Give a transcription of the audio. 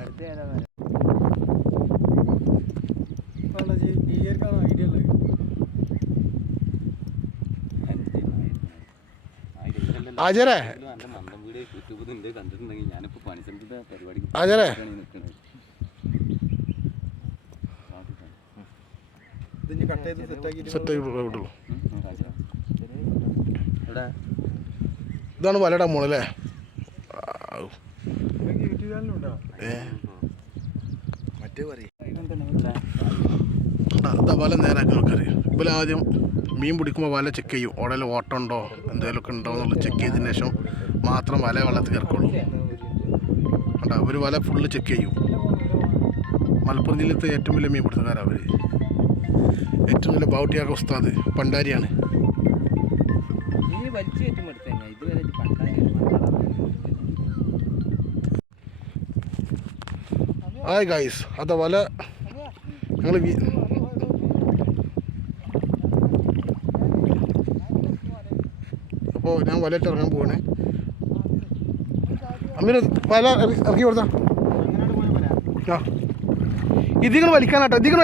അടുത്ത ഏതാ ആചാരേ ആചാരേ ഇതാണ് വലയുടെ മോളല്ലേ? വല നേരാക്കാൻ ആൾക്കറിയാം. ഇപ്പോൾ ആദ്യം മീൻ പിടിക്കുമ്പോൾ വല ചെക്ക് ചെയ്യും, ഉടൽ ഓട്ടം ഉണ്ടോ എന്തെങ്കിലുമൊക്കെ ഉണ്ടോ എന്നുള്ളത് ചെക്ക് ചെയ്തതിന് ശേഷം മാത്രം വല വെള്ളത്തിൽ ഇറക്കുള്ളൂ. കണ്ടോ, അവർ വല ഫുള്ള് ചെക്ക് ചെയ്യും. മലപ്പുറം ജില്ലത്തെ ഏറ്റവും വലിയ മീൻ പിടുത്തക്കാരാണ് അവർ. ഏറ്റവും വലിയ ബൗട്ടിയാക്ക ഉസ്താദ് പണ്ടാരിയാണ്. ഹായ് ഗായ്സ്, അതാ വല ഞങ്ങൾ അപ്പോൾ ഞാൻ വലയിട്ട് ഇറങ്ങാൻ പോവാണ്. അമ്മീന് വല ഇറക്കി കൊടുത്താ ഇതിങ്ങൾ വലിക്കാനാട്ടോ. ഇതിങ്ങൾ